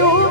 you.